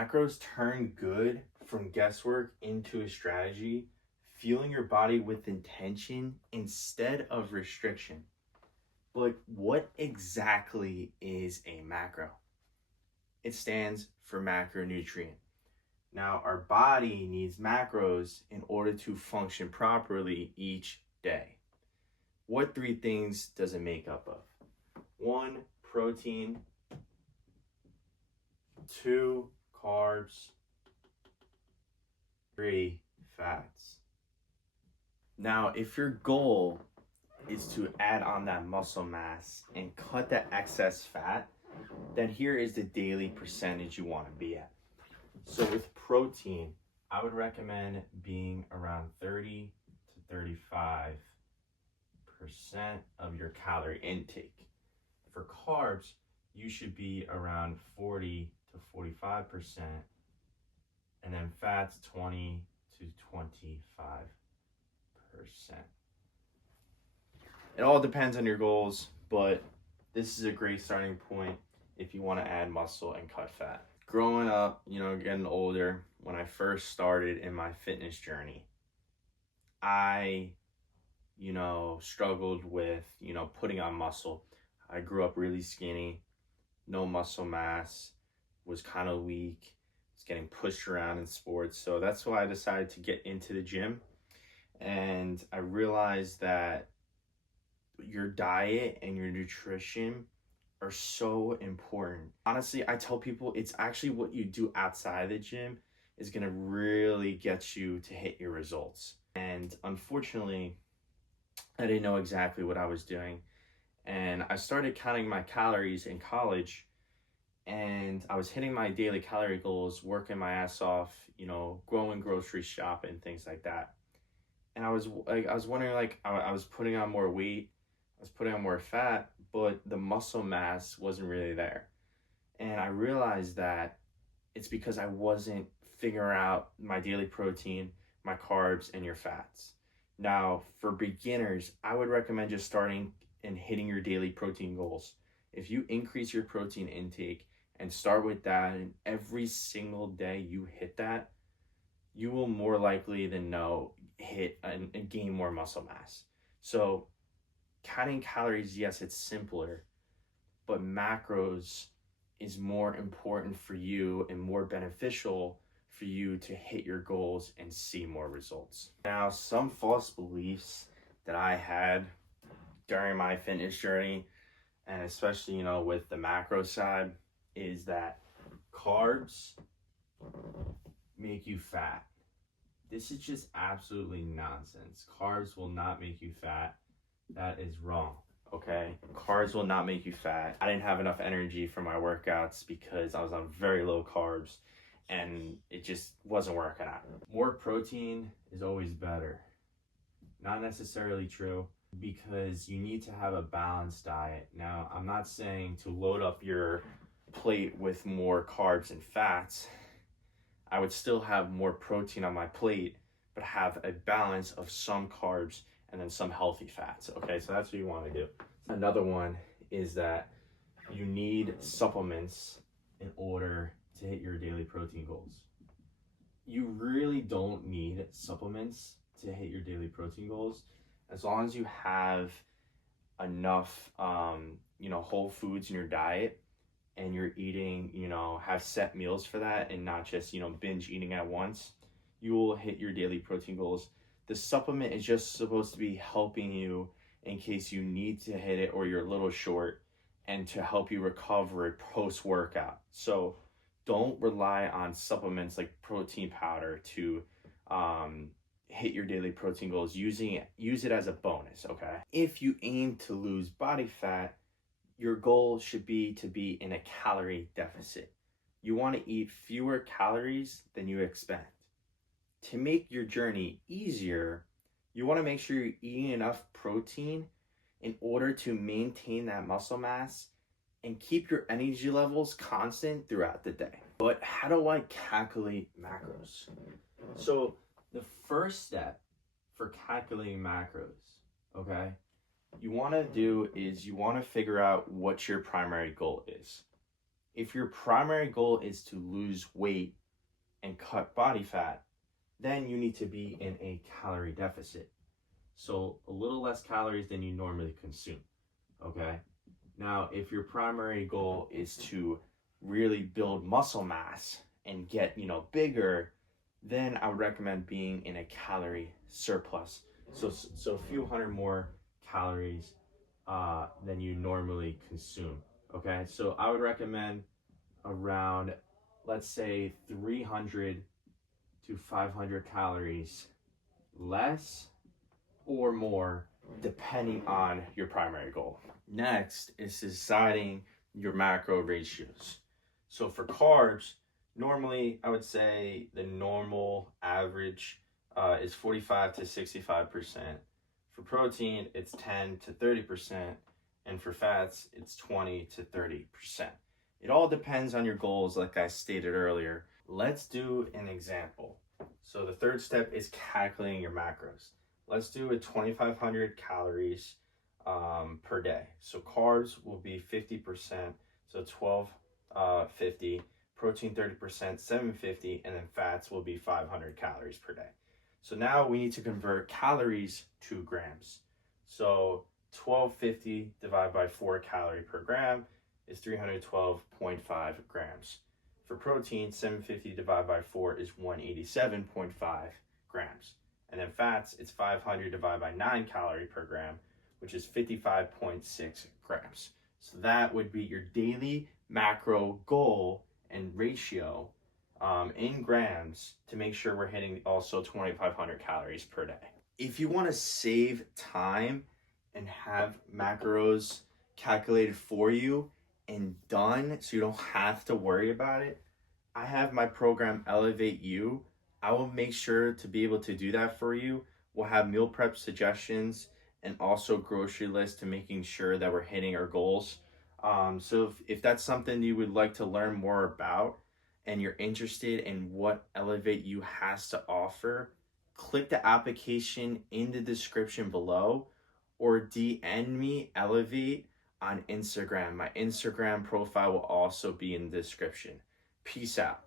Macros turn good from guesswork into a strategy, fueling your body with intention instead of restriction. But what exactly is a macro? It stands for macronutrient. Now, our body needs macros in order to function properly each day. What three things does it make up of? 1, protein. 2, carbs. 3, fats. Now, if your goal is to add on that muscle mass and cut that excess fat, then here is the daily percentage you want to be at. So with protein, I would recommend being around 30 to 35% of your calorie intake. For carbs, you should be around 40 to 45%, and then fats 20 to 25%. It all depends on your goals, but this is a great starting point if you want to add muscle and cut fat. Growing up, getting older, when I first started in my fitness journey, I, struggled with, putting on muscle. I grew up really skinny, no muscle mass, was kind of weak, was getting pushed around in sports. So that's why I decided to get into the gym. And I realized that your diet and your nutrition are so important. Honestly, I tell people it's actually what you do outside the gym is going to really get you to hit your results. And unfortunately, I didn't know exactly what I was doing. And I started counting my calories in college, and I was hitting my daily calorie goals, working my ass off, going grocery shopping, things like that. And I was wondering, I was putting on more weight, I was putting on more fat, but the muscle mass wasn't really there. And I realized that it's because I wasn't figuring out my daily protein, my carbs, and your fats. Now, for beginners, I would recommend just starting and hitting your daily protein goals. If you increase your protein intake and start with that, and every single day you hit that, you will more likely than no hit and gain more muscle mass. So counting calories, yes, it's simpler, but macros is more important for you and more beneficial for you to hit your goals and see more results. Now, some false beliefs that I had during my fitness journey, and especially, with the macro side, is that carbs make you fat. This is just absolutely nonsense. Carbs will not make you fat. That is wrong, okay? Carbs will not make you fat. I didn't have enough energy for my workouts because I was on very low carbs and it just wasn't working out. More protein is always better. Not necessarily true, because you need to have a balanced diet. Now, I'm not saying to load up your plate with more carbs and fats. I would still have more protein on my plate, but have a balance of some carbs and then some healthy fats. Okay, so that's what you want to do. Another one is that you need supplements in order to hit your daily protein goals. You really don't need supplements to hit your daily protein goals, as long as you have enough, whole foods in your diet, and you're eating, have set meals for that and not just, binge eating at once, you will hit your daily protein goals. The supplement is just supposed to be helping you in case you need to hit it or you're a little short, and to help you recover post-workout. So don't rely on supplements like protein powder to hit your daily protein goals. Use it as a bonus, okay? If you aim to lose body fat, your goal should be to be in a calorie deficit. You want to eat fewer calories than you expend. To make your journey easier, you want to make sure you're eating enough protein in order to maintain that muscle mass and keep your energy levels constant throughout the day. But how do I calculate macros? So the first step for calculating macros, okay, you want to do is you want to figure out what your primary goal is. If your primary goal is to lose weight and cut body fat, then you need to be in a calorie deficit. So a little less calories than you normally consume. Okay. Now, if your primary goal is to really build muscle mass and get, bigger, then I would recommend being in a calorie surplus. So a few hundred more calories than you normally consume. Okay. So I would recommend around, let's say, 300 to 500 calories less or more, depending on your primary goal. Next is deciding your macro ratios. So for carbs, normally I would say the normal average is 45 to 65%. For protein, it's 10 to 30%. And for fats, it's 20 to 30%. It all depends on your goals, like I stated earlier. Let's do an example. So the third step is calculating your macros. Let's do a 2,500 calories per day. So carbs will be 50%, so 1250. Protein 30%, 750, and then fats will be 500 calories per day. So now we need to convert calories to grams. So 1250 divided by 4 calorie per gram is 312.5 grams. For protein, 750 divided by 4 is 187.5 grams. And then fats, it's 500 divided by 9 calorie per gram, which is 55.6 grams. So that would be your daily macro goal and ratio in grams to make sure we're hitting also 2,500 calories per day. If you want to save time and have macros calculated for you and done so you don't have to worry about it, I have my program Elevate You. I will make sure to be able to do that for you. We'll have meal prep suggestions and also grocery lists to making sure that we're hitting our goals. So if that's something you would like to learn more about and you're interested in what Elevate You has to offer, click the application in the description below or DM me Elevate on Instagram. My Instagram profile will also be in the description. Peace out.